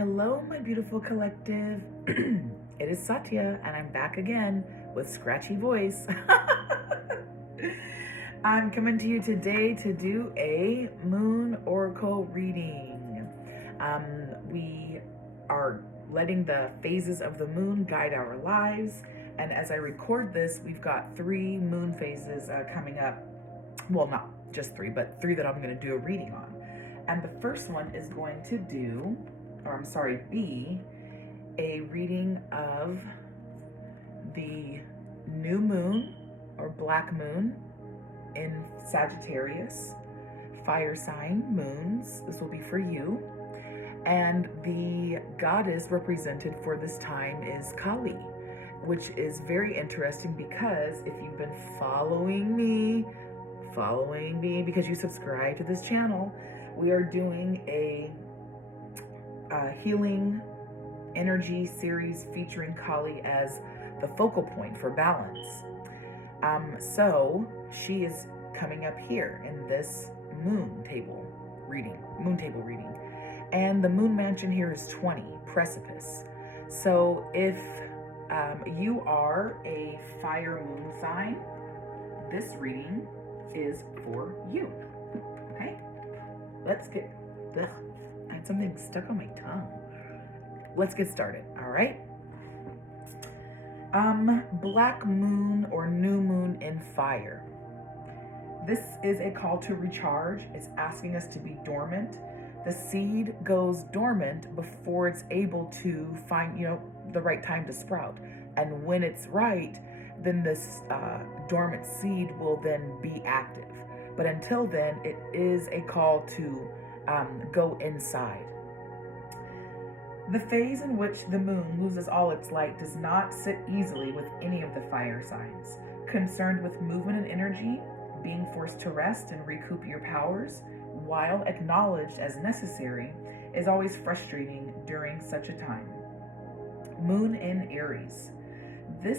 Hello, my beautiful collective. It is Satya, and I'm back again with scratchy voice. I'm coming to you today to do a moon oracle reading. We are letting the phases of the moon guide our lives, and as I record this, we've got 3 moon phases coming up. Well, not just 3, but 3 that I'm going to do a reading on. And the first one is going to be a reading of the new moon or black moon in Sagittarius, fire sign moons. This will be for you. And the goddess represented for this time is Kali, which is very interesting because if you've been following me because you subscribe to this channel, we are doing a healing energy series featuring Kali as the focal point for balance. So she is coming up here in this moon table reading. And the moon mansion here is 20, precipice. So if you are a fire moon sign, this reading is for you. Okay? Let's get, I had something stuck on my tongue. Let's get started, all right? Black moon or new moon in fire. This is a call to recharge. It's asking us to be dormant. The seed goes dormant before it's able to find, the right time to sprout. And when it's right, then this dormant seed will then be active. But until then, it is a call to go inside. The phase in which the moon loses all its light does not sit easily with any of the fire signs. Concerned with movement and energy, being forced to rest and recoup your powers, while acknowledged as necessary, is always frustrating during such a time. Moon in Aries. The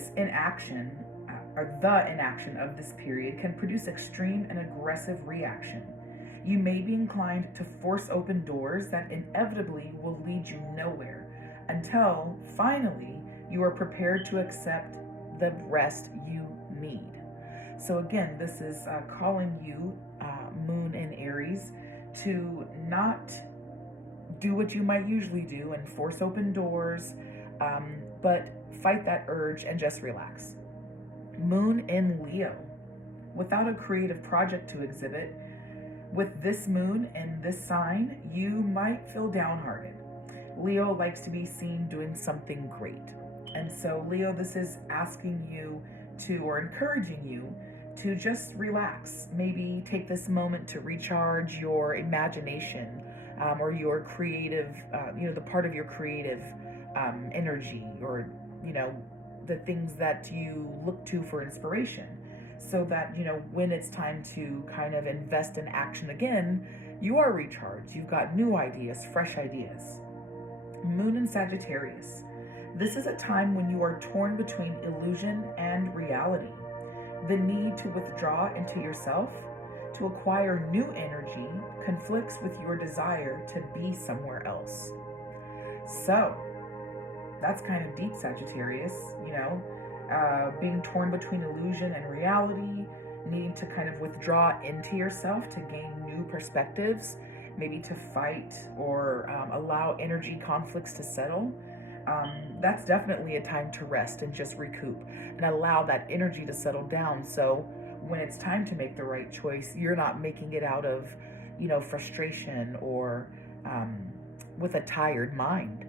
inaction of this period can produce extreme and aggressive reaction. You may be inclined to force open doors that inevitably will lead you nowhere until finally you are prepared to accept the rest you need. So again, this is calling you, Moon in Aries, to not do what you might usually do and force open doors, but fight that urge and just relax. Moon in Leo. Without a creative project to exhibit, with this moon in this sign, you might feel downhearted. Leo likes to be seen doing something great. And so, Leo, this is asking you to, or encouraging you to just relax. Maybe take this moment to recharge your imagination, or your creative, the part of your creative energy, or, the things that you look to for inspiration. So that, when it's time to kind of invest in action again, you are recharged. You've got new ideas, fresh ideas. Moon in Sagittarius. This is a time when you are torn between illusion and reality. The need to withdraw into yourself, to acquire new energy, conflicts with your desire to be somewhere else. So, that's kind of deep, Sagittarius, being torn between illusion and reality, needing to kind of withdraw into yourself to gain new perspectives, maybe to fight or allow energy conflicts to settle. That's definitely a time to rest and just recoup and allow that energy to settle down. So when it's time to make the right choice, you're not making it out of, frustration or with a tired mind.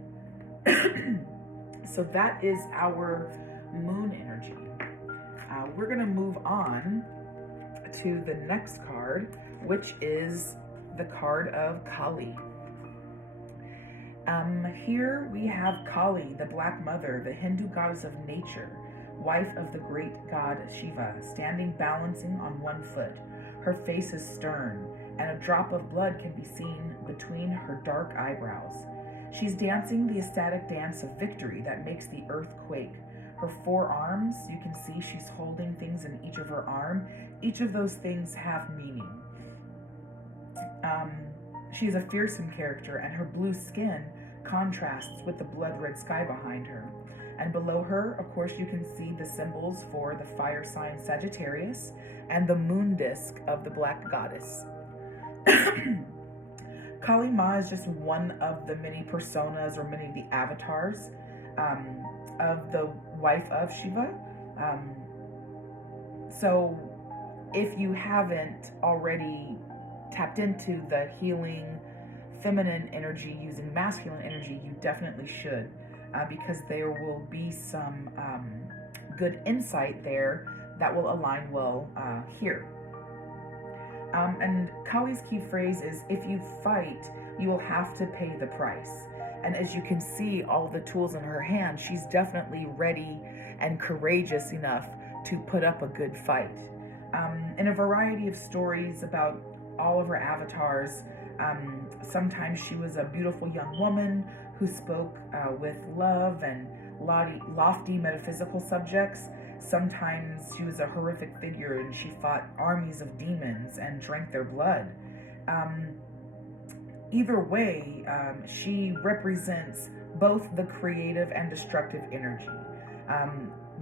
So that is our moon energy. We're going to move on to the next card, which is the card of Kali. Here we have Kali, the Black Mother, the Hindu goddess of nature, wife of the great god Shiva, standing balancing on one foot. Her face is stern, and a drop of blood can be seen between her dark eyebrows. She's dancing the ecstatic dance of victory that makes the earth quake. Her forearms, you can see she's holding things in each of her arm. Each of those things have meaning. She is a fearsome character, and her blue skin contrasts with the blood red sky behind her. And below her, of course, you can see the symbols for the fire sign Sagittarius and the moon disk of the black goddess. Kali Ma is just one of the many personas or many of the avatars of the wife of Shiva. So if you haven't already tapped into the healing feminine energy using masculine energy, you definitely should, because there will be some good insight there that will align well here. And Kali's key phrase is, if you fight, you will have to pay the price. And as you can see, all the tools in her hand, she's definitely ready and courageous enough to put up a good fight. In a variety of stories about all of her avatars, sometimes she was a beautiful young woman who spoke with love and lofty metaphysical subjects. Sometimes she was a horrific figure and she fought armies of demons and drank their blood. Either way, she represents both the creative and destructive energy.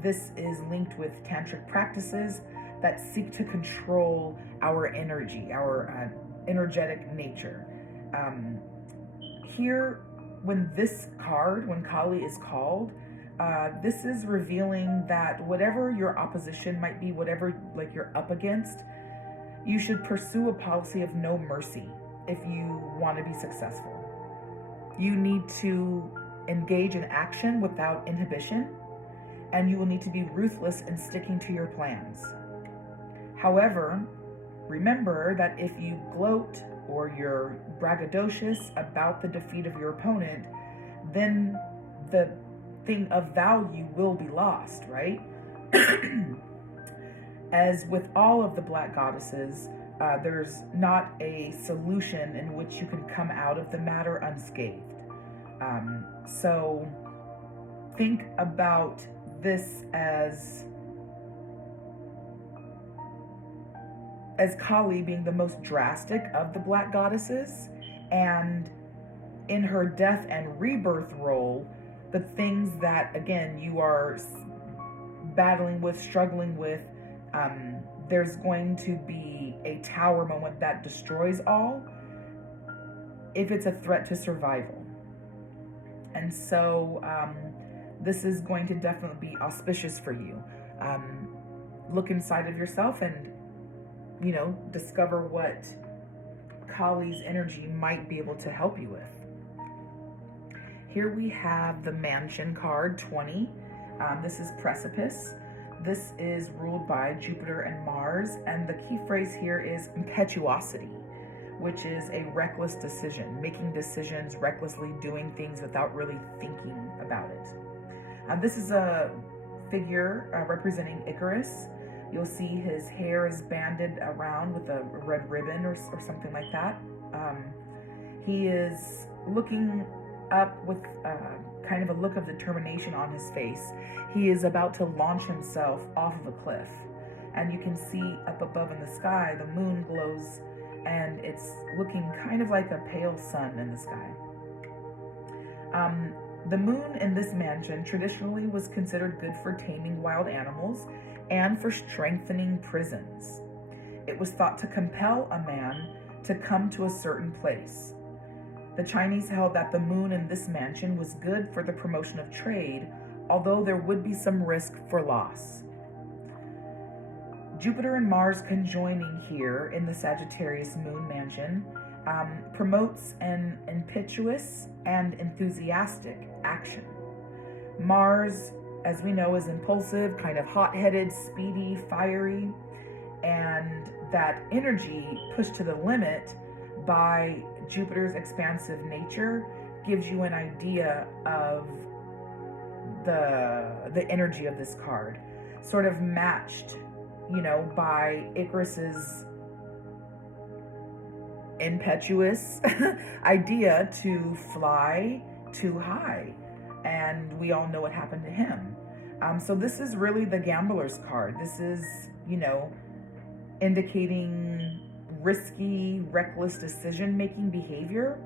This is linked with tantric practices that seek to control our energy, our energetic nature. Here, when Kali is called, this is revealing that whatever your opposition might be, whatever like you're up against, you should pursue a policy of no mercy if you want to be successful. You need to engage in action without inhibition, and you will need to be ruthless in sticking to your plans. However, remember that if you gloat or you're braggadocious about the defeat of your opponent, then the thing of value will be lost, right? As with all of the black goddesses, there's not a solution in which you can come out of the matter unscathed. So think about this as Kali being the most drastic of the black goddesses, and in her death and rebirth role, the things that, again, you are battling with, struggling with, there's going to be a tower moment that destroys all if it's a threat to survival. And so this is going to definitely be auspicious for you. Look inside of yourself and, discover what Kali's energy might be able to help you with. Here we have the Mansion card, 20. This is Precipice. This is ruled by Jupiter and Mars, and the key phrase here is impetuosity, which is a reckless decision, making decisions recklessly, doing things without really thinking about it. This is a figure representing Icarus. You'll see his hair is banded around with a red ribbon or something like that. He is looking up with kind of a look of determination on his face. He is about to launch himself off of a cliff. And you can see up above in the sky, the moon glows, and it's looking kind of like a pale sun in the sky. The moon in this mansion traditionally was considered good for taming wild animals and for strengthening prisons. It was thought to compel a man to come to a certain place. The Chinese held that the moon in this mansion was good for the promotion of trade, although there would be some risk for loss. Jupiter and Mars conjoining here in the Sagittarius moon mansion promotes an impetuous and enthusiastic action. Mars, as we know, is impulsive, kind of hot-headed, speedy, fiery, and that energy pushed to the limit by Jupiter's expansive nature gives you an idea of the energy of this card, sort of matched, by Icarus's impetuous idea to fly too high, and we all know what happened to him. So this is really the gambler's card. This is, indicating risky, reckless decision-making behavior,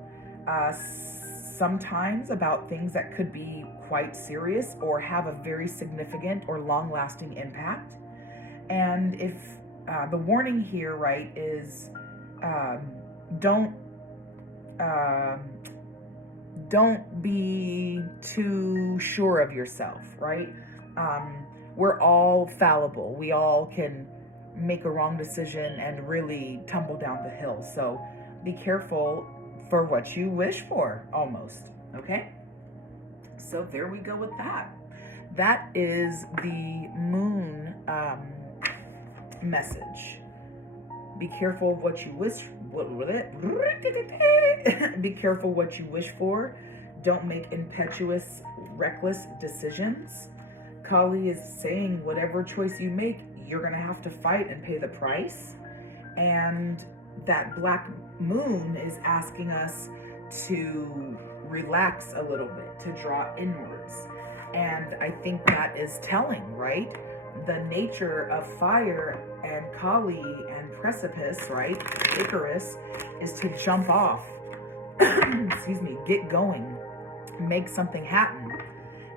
sometimes about things that could be quite serious or have a very significant or long-lasting impact. And if the warning here, right, is don't be too sure of yourself, right? We're all fallible. We all can make a wrong decision and really tumble down the hill. So be careful for what you wish for, almost, okay? So there we go with that. That is the moon message. Be careful of what you wish. Be careful what you wish for. Don't make impetuous, reckless decisions. Kali is saying whatever choice you make, you're going to have to fight and pay the price. And that black moon is asking us to relax a little bit, to draw inwards. And I think that is telling, right? The nature of fire and Kali and precipice, right? Icarus is to jump off, excuse me, get going, make something happen.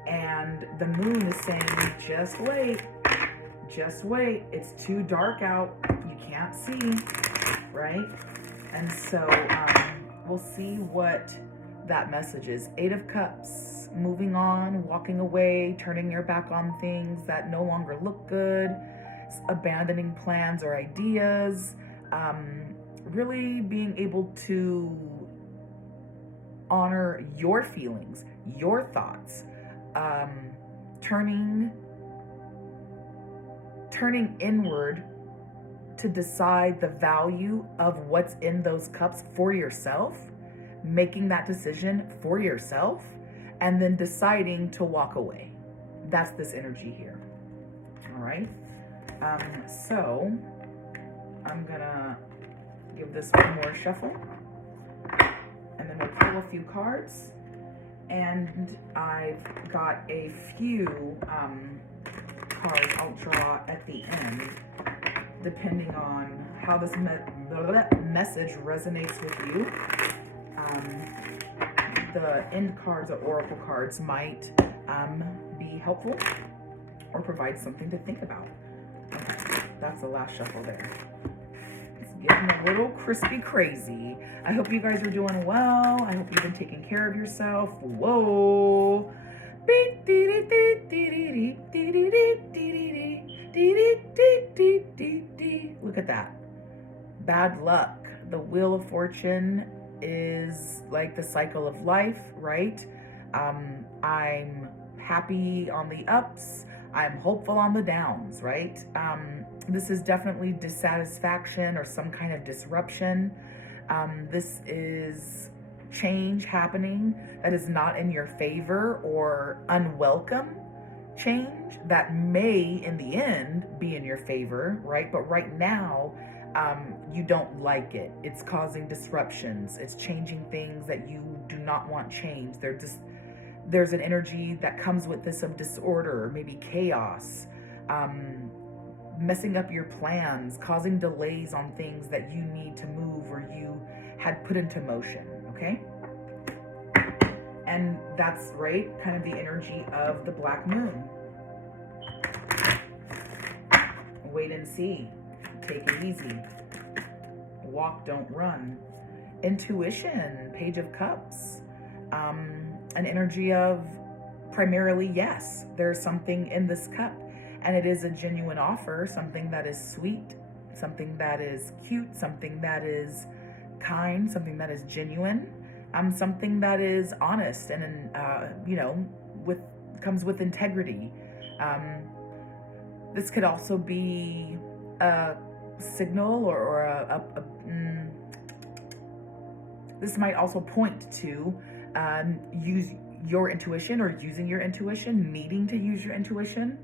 And the moon is saying, just wait, it's too dark out, you can't see, right? And so we'll see what that message is. 8 of Cups, moving on, walking away, turning your back on things that no longer look good, abandoning plans or ideas, really being able to honor your feelings, your thoughts, turning inward to decide the value of what's in those cups for yourself, making that decision for yourself, and then deciding to walk away. That's this energy here. All right. So I'm gonna give this one more shuffle, and then we'll pull a few cards. And I've got a few cards I'll draw at the end, depending on how this message resonates with you. The end cards or oracle cards might be helpful or provide something to think about. Okay, that's the last shuffle there. It's getting a little crispy crazy. I hope you guys are doing well. I hope you've been taking care of yourself. Whoa. Look at that. Bad luck. The Wheel of Fortune is like the cycle of life, right? I'm happy on the ups. I'm hopeful on the downs, right? This is definitely dissatisfaction or some kind of disruption. This is change happening that is not in your favor or unwelcome change that may in the end be in your favor, right? But right now, you don't like it. It's causing disruptions. It's changing things that you do not want changed. There's an energy that comes with this of disorder, maybe chaos, messing up your plans, causing delays on things that you need to move or you had put into motion, okay? And that's, right, kind of the energy of the black moon. Wait and see. Take it easy. Walk, don't run. Intuition, Page of Cups. An energy of primarily yes, there's something in this cup, and it is a genuine offer, something that is sweet, something that is cute, something that is kind, something that is genuine, something that is honest and comes with integrity. This could also be a signal or this might also point to use your intuition or using your intuition, needing to use your intuition,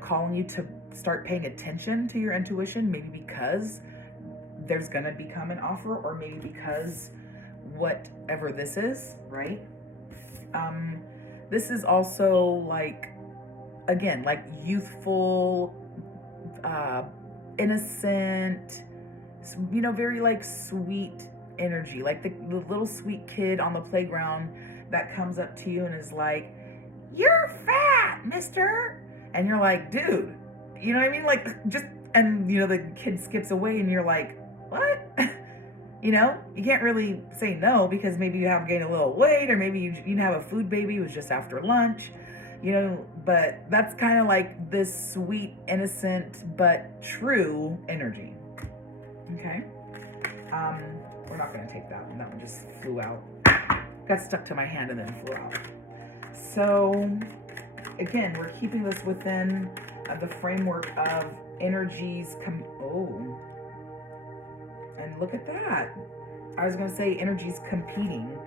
calling you to start paying attention to your intuition, maybe because there's gonna become an offer, or maybe because whatever this is, right? This is also like youthful, innocent, very like sweet energy, like the little sweet kid on the playground that comes up to you and is like, "You're fat, mister." And you're like, "Dude," you know what I mean? Like, just, and you know, the kid skips away and you're like, "What?" You know, you can't really say no because maybe you have gained a little weight, or maybe you have a food baby, it was just after lunch, you know, but that's kind of like this sweet, innocent, but true energy. Okay. We're not going to take that one. That one just flew out. Got stuck to my hand and then flew out. So again, we're keeping this within the framework of energies. And look at that. I was going to say energies competing.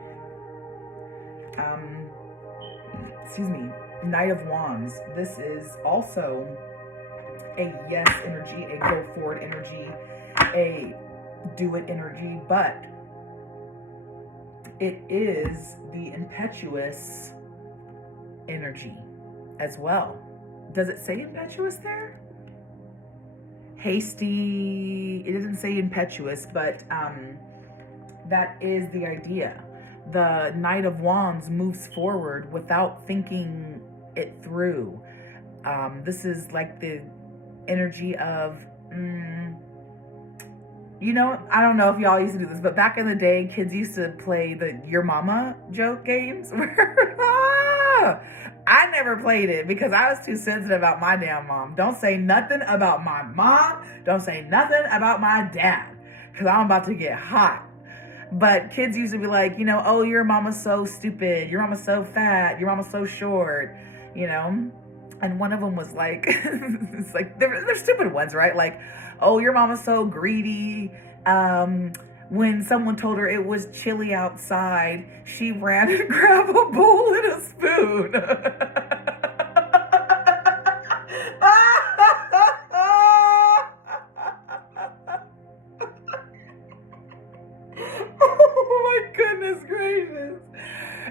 Excuse me. Knight of Wands. This is also a yes energy, a go forward energy, a do it energy, but it is the impetuous energy as well. Does it say impetuous there? Hasty, it doesn't say impetuous, but that is the idea. The Knight of Wands moves forward without thinking it through. This is like the energy of, you know, I don't know if y'all used to do this, but back in the day, kids used to play the Your Mama joke games. I never played it because I was too sensitive about my damn mom. Don't say nothing about my mom. Don't say nothing about my dad because I'm about to get hot. But kids used to be like, you know, "Oh, your mama's so stupid. Your mama's so fat. Your mama's so short," you know? And one of them was like, it's like, they're stupid ones, right? Like, "Oh, your mama's so greedy. When someone told her it was chilly outside, she ran and grabbed a bowl and a spoon." Oh my goodness gracious.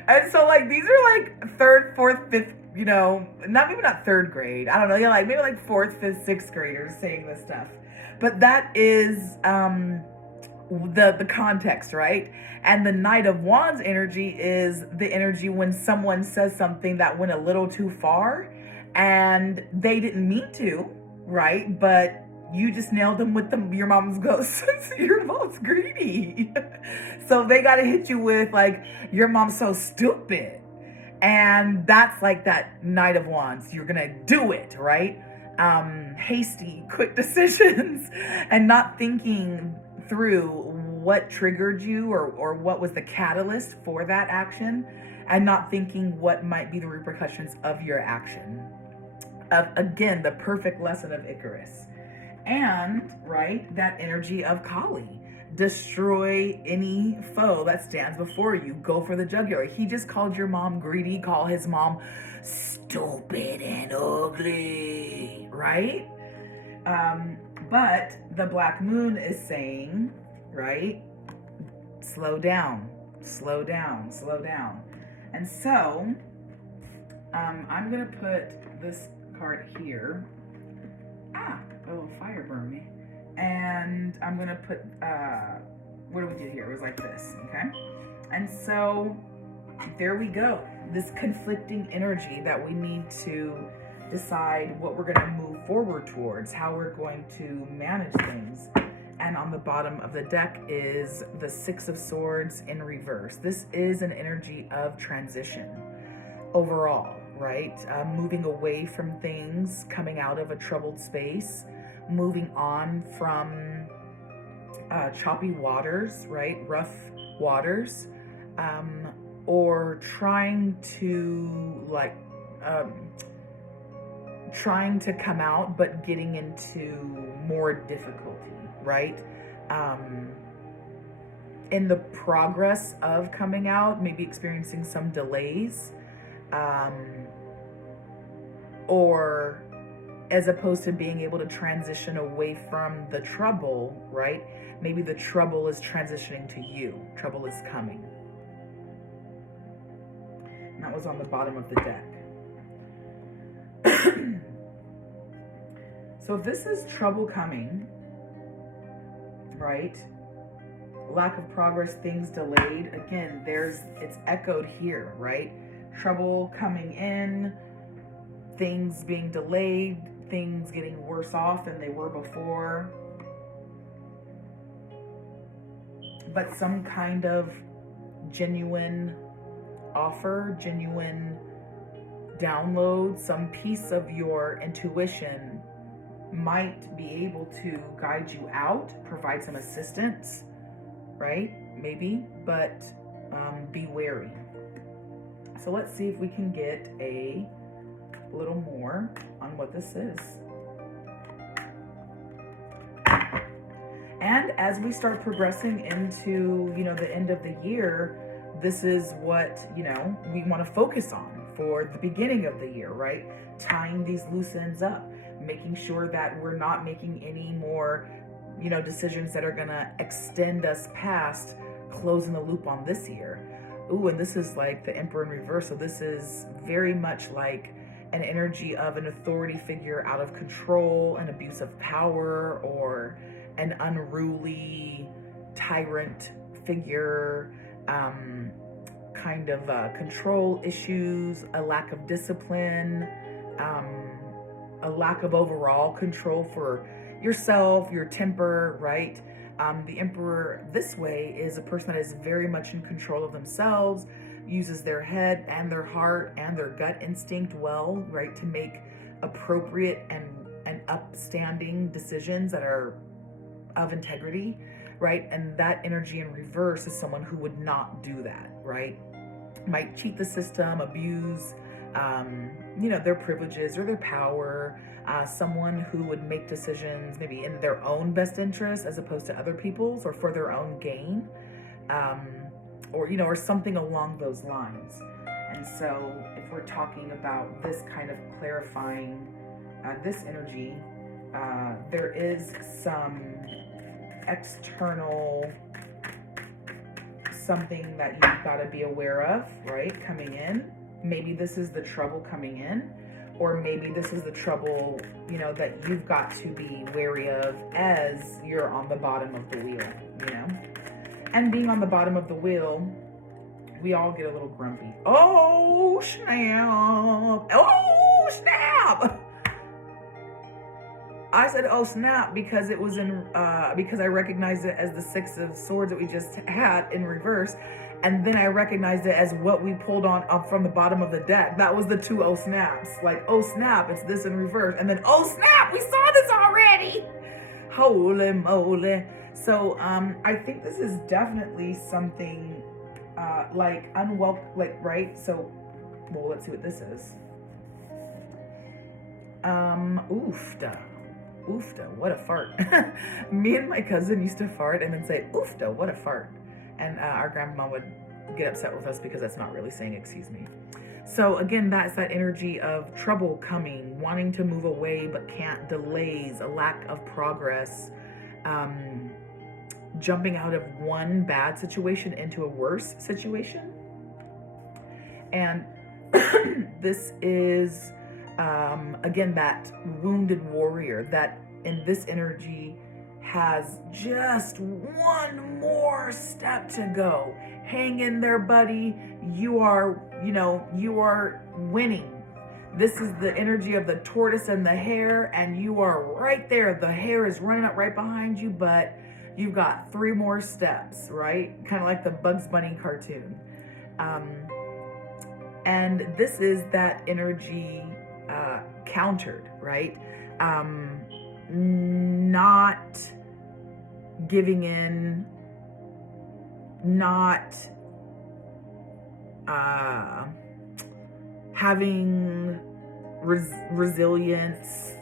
And so like these are like third, fourth, fifth, you know, maybe not third grade. I don't know. Yeah, like maybe like fourth, fifth, sixth graders saying this stuff. But that is the context, right? And the Knight of Wands energy is the energy when someone says something that went a little too far and they didn't mean to, right? But you just nailed them with your mom's ghost. Your mom's greedy. So they got to hit you with like, "Your mom's so stupid." And that's like that Knight of Wands. You're going to do it, right? Hasty, quick decisions and not thinking through what triggered you or what was the catalyst for that action, and not thinking what might be the repercussions of your action. Again, the perfect lesson of Icarus. And, right, that energy of Kali. Destroy any foe that stands before you. Go for the jugular. He just called your mom greedy. Call his mom stupid and ugly, right? But the Black Moon is saying, right, slow down, slow down, slow down. And so I'm going to put this card here. Oh, fire burned me. And I'm going to put, what do we do here? It was like this, okay? And so there we go. This conflicting energy that we need to decide what we're going to move forward towards, how we're going to manage things. And on the bottom of the deck is the Six of Swords in reverse. This is an energy of transition overall, right? Moving away from things, coming out of a troubled space, moving on from choppy waters, right? Rough waters, or trying to come out, but getting into more difficulty, right? In the progress of coming out, maybe experiencing some delays, or as opposed to being able to transition away from the trouble, right? Maybe the trouble is transitioning to you. Trouble is coming. And that was on the bottom of the deck. So if this is trouble coming, right? lack of progress, things delayed. Again, it's echoed here, right? Trouble coming in, things being delayed, things getting worse off than they were before. But some kind of genuine offer, genuine download, some piece of your intuition might be able to guide you out, provide some assistance, right? Maybe, but be wary. So let's see if we can get a little more on what this is. And as we start progressing into, the end of the year, this is what, we want to focus on for the beginning of the year, right? Tying these loose ends up, making sure that we're not making any more, decisions that are going to extend us past closing the loop on this year. Ooh, and this is like the Emperor in reverse. So this is very much like an energy of an authority figure out of control, an abuse of power, or an unruly tyrant figure, kind of control issues, a lack of discipline, a lack of overall control for yourself, your temper, right? The Emperor this way is a person that is very much in control of themselves, uses their head and their heart and their gut instinct well, right, to make appropriate and upstanding decisions that are of integrity, right? And that energy in reverse is someone who would not do that, right? Might cheat the system, abuse, their privileges or their power. Someone who would make decisions maybe in their own best interest as opposed to other people's, or for their own gain, or something along those lines. And so if we're talking about this kind of clarifying this energy, there is some external something that you've got to be aware of, right? Coming in. Maybe this is the trouble coming in, or maybe this is the trouble, that you've got to be wary of as you're on the bottom of the wheel, And being on the bottom of the wheel, we all get a little grumpy. Oh, snap. Oh, snap. I said, oh, snap, because it was because I recognized it as the Six of Swords that we just had in reverse. And then I recognized it as what we pulled on up from the bottom of the deck. That was the two oh snaps. Like, oh snap, it's this in reverse. And then, oh snap, we saw this already. Holy moly. So I think this is definitely something like unwelcome, like, right? So, well, let's see what this is. Oofda. Oofda, what a fart. Me and my cousin used to fart and then say, oofda, what a fart. And our grandma would get upset with us because that's not really saying excuse me. So again, that's that energy of trouble coming, wanting to move away but can't, delays, a lack of progress, jumping out of one bad situation into a worse situation. And this is, again, that wounded warrior that in this energy has just one more step to go. Hang in there, buddy. You are winning. This is the energy of the tortoise and the hare, and you are right there. The hare is running up right behind you, but you've got 3 more steps, right? Kind of like the Bugs Bunny cartoon. And this is that energy countered, right? Not giving in, not having resilience,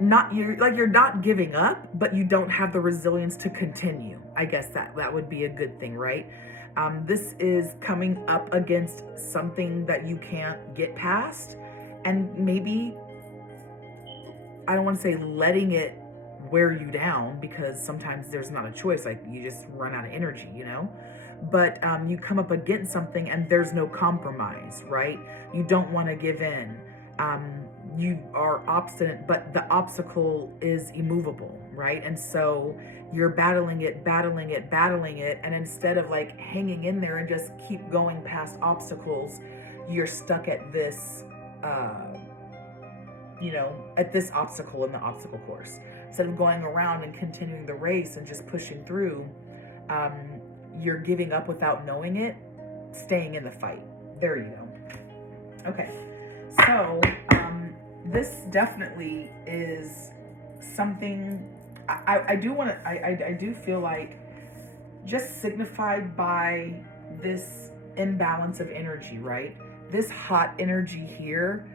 you're not giving up, but you don't have the resilience to continue. I guess that would be a good thing, right? This is coming up against something that you can't get past, and maybe, I don't want to say letting it wear you down, because sometimes there's not a choice, like you just run out of energy, but you come up against something and there's no compromise, right? You don't want to give in. you are obstinate, but the obstacle is immovable, right? And so you're battling it, and instead of like hanging in there and just keep going past obstacles, you're stuck at this at this obstacle in the obstacle course. Instead of going around and continuing the race and just pushing through, you're giving up without knowing it, staying in the fight. There you go. Okay, so this definitely is something I do feel like just signified by this imbalance of energy, right? This hot energy here,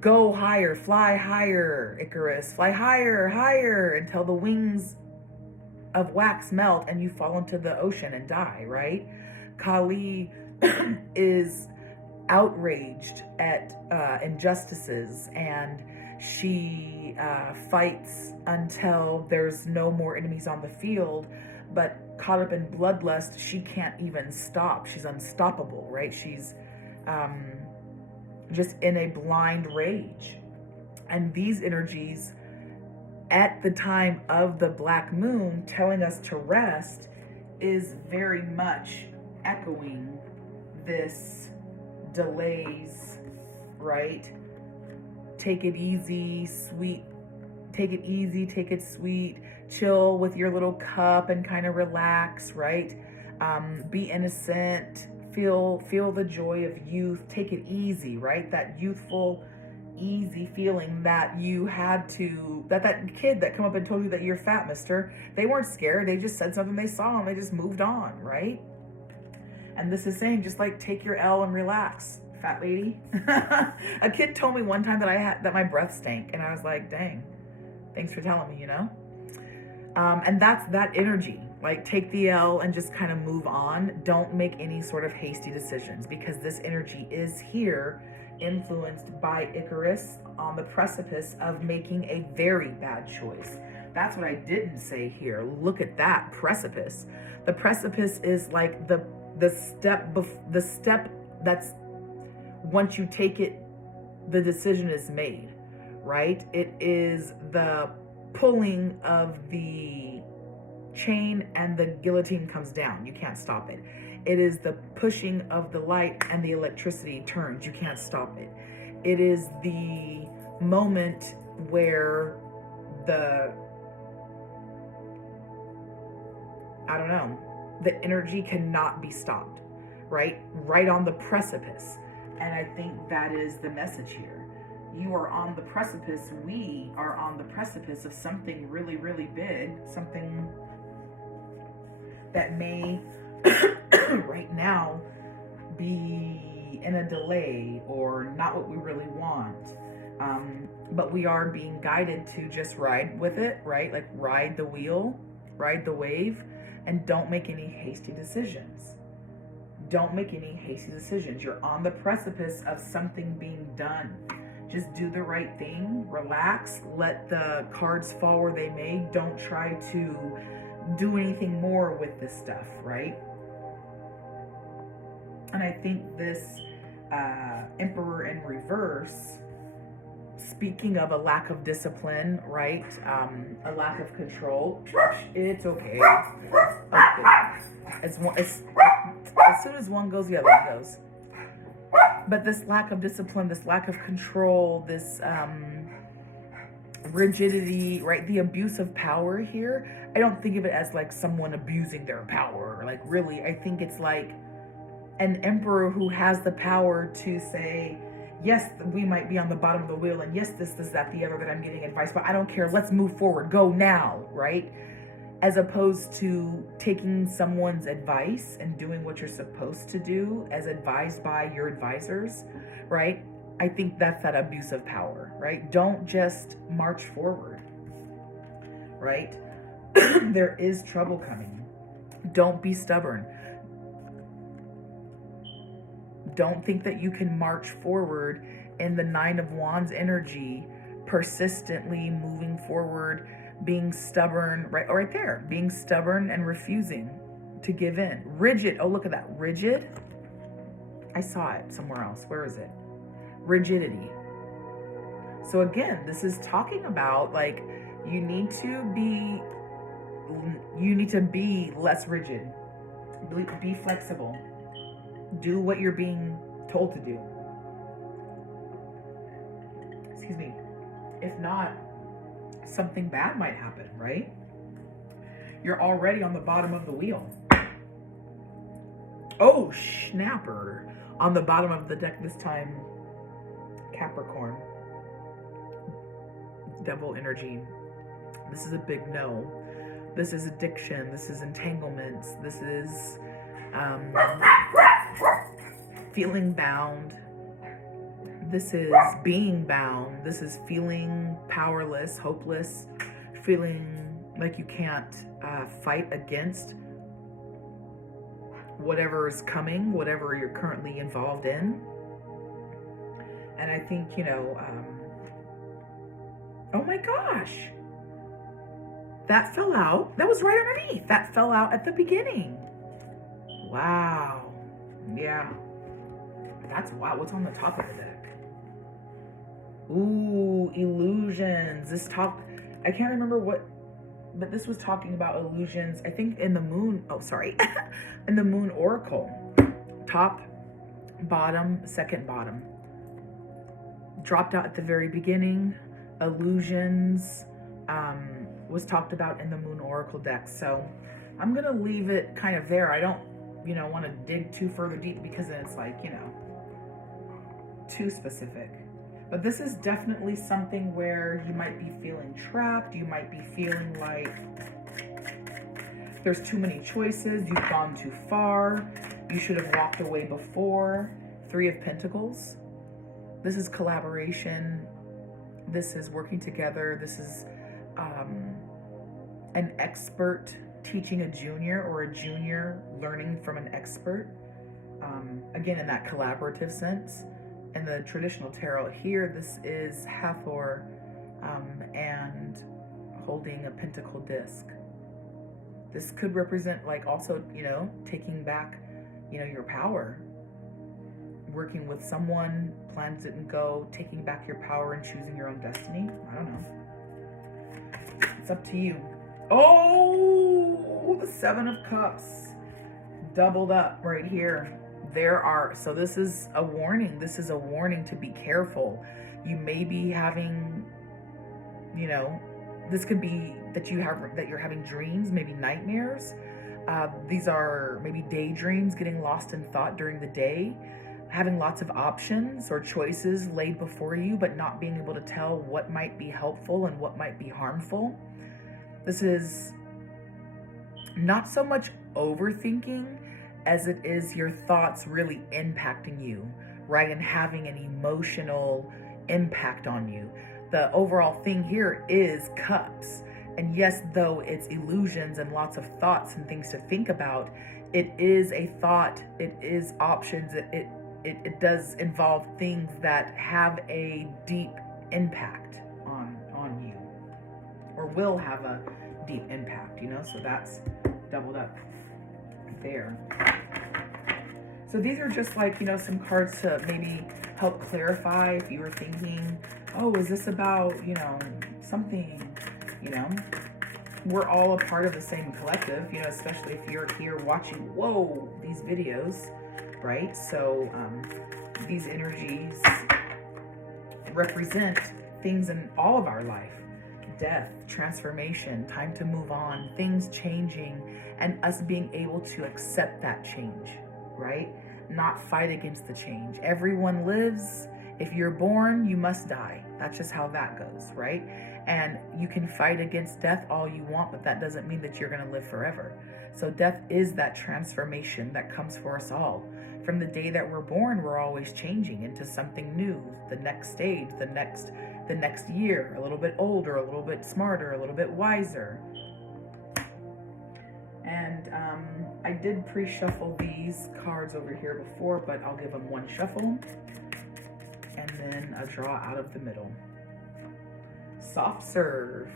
go higher, fly higher, Icarus, fly higher, higher, until the wings of wax melt and you fall into the ocean and die, right? Kali is outraged at injustices, and she fights until there's no more enemies on the field. But caught up in bloodlust, she can't even stop. She's unstoppable, right? She's just in a blind rage. And these energies at the time of the black moon telling us to rest is very much echoing this delays, right? Take it easy, sweet. Take it easy, take it sweet. Chill with your little cup and kind of relax, right? Be innocent. Feel the joy of youth. Take it easy, right? That youthful, easy feeling that you had to, that kid that come up and told you that you're fat, mister. They weren't scared. They just said something they saw and they just moved on, right? And this is saying, just like, take your L and relax, fat lady. A kid told me one time that my breath stank, and I was like, dang, thanks for telling me, and that's that energy. Like, take the L and just kind of move on. Don't make any sort of hasty decisions, because this energy is here, influenced by Icarus, on the precipice of making a very bad choice. That's what I didn't say here. Look at that precipice. The precipice is like the step that's, once you take it, the decision is made, right? It is the pulling of the chain and the guillotine comes down. You can't stop it. It is the pushing of the light and the electricity turns. You can't stop it. It is the moment where the energy cannot be stopped, right? Right on the precipice. And I think that is the message here. You are on the precipice. We are on the precipice of something really, really big, something that may right now be in a delay or not what we really want. But we are being guided to just ride with it, right? Like, ride the wheel, ride the wave, and don't make any hasty decisions. Don't make any hasty decisions. You're on the precipice of something being done. Just do the right thing, relax, let the cards fall where they may. Don't try to do anything more with this stuff, right? And I think this Emperor in reverse, speaking of a lack of discipline, right? A lack of control. It's okay. As soon as one goes, the other one goes. But this lack of discipline, this lack of control, this rigidity, right? The abuse of power here. I don't think of it as like someone abusing their power. Like, really, I think it's like an emperor who has the power to say, yes, we might be on the bottom of the wheel, and yes, this, that, the other, that I'm getting advice, but I don't care. Let's move forward. Go now, right? As opposed to taking someone's advice and doing what you're supposed to do as advised by your advisors, right? I think that's that abuse of power, right? Don't just march forward, right? There is trouble coming. Don't be stubborn. Don't think that you can march forward in the Nine of Wands energy, persistently moving forward, being stubborn, right there, being stubborn and refusing to give in. Rigid, oh, look at that, rigid. I saw it somewhere else. Where is it? Rigidity. So again, this is talking about like you need to be less rigid, be flexible, do what you're being told to do. Excuse me. If not, something bad might happen, right? You're already on the bottom of the wheel. Oh, snapper. On the bottom of the deck this time, Capricorn. Devil energy. This is a big no. This is addiction. This is entanglements. This is feeling bound. This is being bound. This is feeling powerless, hopeless, feeling like you can't fight against whatever is coming, whatever you're currently involved in. And I think, oh my gosh, that fell out. That was right underneath. That fell out at the beginning. Wow. Yeah. That's wow. What's on the top of the deck? Ooh, illusions. I can't remember what, but this was talking about illusions, I think in the moon, in the moon oracle. Top, bottom, second bottom. Dropped out at the very beginning. Illusions was talked about in the moon oracle deck. So I'm going to leave it kind of there. I don't, want to dig too further deep because then it's like, too specific. But this is definitely something where you might be feeling trapped. You might be feeling like there's too many choices. You've gone too far. You should have walked away before. 3 of Pentacles. This is collaboration. This is working together. This is an expert teaching a junior, or a junior learning from an expert. Again, in that collaborative sense. In the traditional tarot here, this is Hathor and holding a pentacle disc. This could represent like also, taking back, your power. Working with someone, plans didn't go, taking back your power and choosing your own destiny. I don't know. It's up to you. Oh, the 7 of Cups. Doubled up right here. So this is a warning. This is a warning to be careful. You may be having, this could be that you're having dreams, maybe nightmares. These are maybe daydreams, getting lost in thought during the day, having lots of options or choices laid before you, but not being able to tell what might be helpful and what might be harmful. This is not so much overthinking as it is your thoughts really impacting you, right? And having an emotional impact on you. The overall thing here is Cups. And yes, though it's illusions and lots of thoughts and things to think about, it is a thought, it is options, it does involve things that have a deep impact on you, or will have a deep impact, so that's doubled up there. So these are just like, some cards to maybe help clarify if you were thinking, oh, is this about, something, we're all a part of the same collective, especially if you're here watching, these videos, right? So these energies represent things in all of our life. Death, transformation, time to move on, things changing, and us being able to accept that change, right? Not fight against the change. Everyone lives. If you're born, you must die. That's just how that goes, right? And you can fight against death all you want, but that doesn't mean that you're going to live forever. So death is that transformation that comes for us all. From the day that we're born, we're always changing into something new, the next stage, the next year, a little bit older, a little bit smarter, a little bit wiser. And I did pre-shuffle these cards over here before, but I'll give them one shuffle and then a draw out of the middle. Soft serve.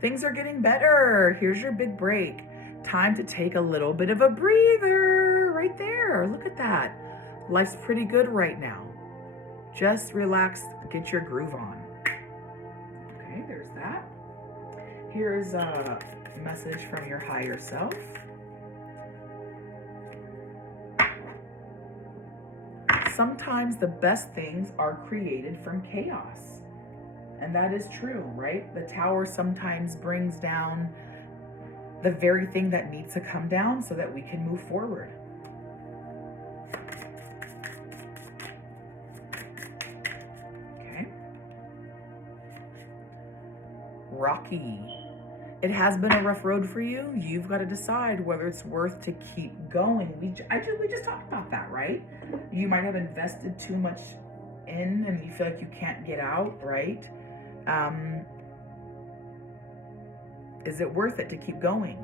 Things are getting better. Here's your big break. Time to take a little bit of a breather right there. Look at that. Life's pretty good right now. Just relax, get your groove on. there's that. Here's a message from your higher self. Sometimes the best things are created from chaos. And that is true, right? The tower sometimes brings down the very thing that needs to come down so that we can move forward. Okay. Rocky. It has been a rough road for you. You've got to decide whether it's worth to keep going. We just talked about that, right? You might have invested too much in and you feel like you can't get out, right? Is it worth it to keep going?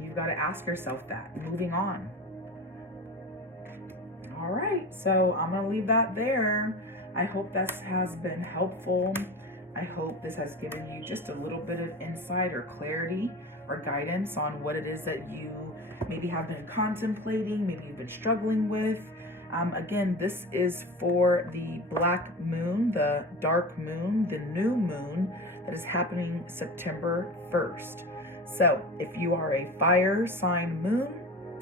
You've got to ask yourself that. Moving on. All right, so I'm going to leave that there. I hope this has been helpful. I hope this has given you just a little bit of insight or clarity or guidance on what it is that you maybe have been contemplating, maybe you've been struggling with. Again, this is for the black moon, the dark moon, the new moon that is happening September 1st. So if you are a fire sign moon,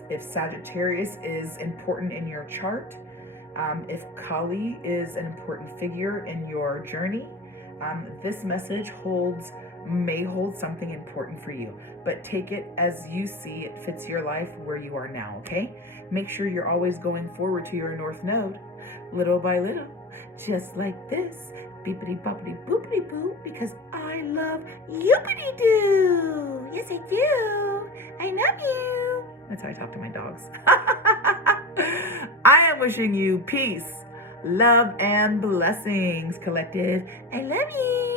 if Sagittarius is important in your chart, if Kali is an important figure in your journey, this message may hold something important for you, but take it as you see it fits your life where you are now, okay? Make sure you're always going forward to your north node, little by little, just like this, beepity boppity boopity boo, because I love youpity doo. Yes, I do. I love you. That's how I talk to my dogs. I am wishing you peace, love, and blessings, collective. I love you.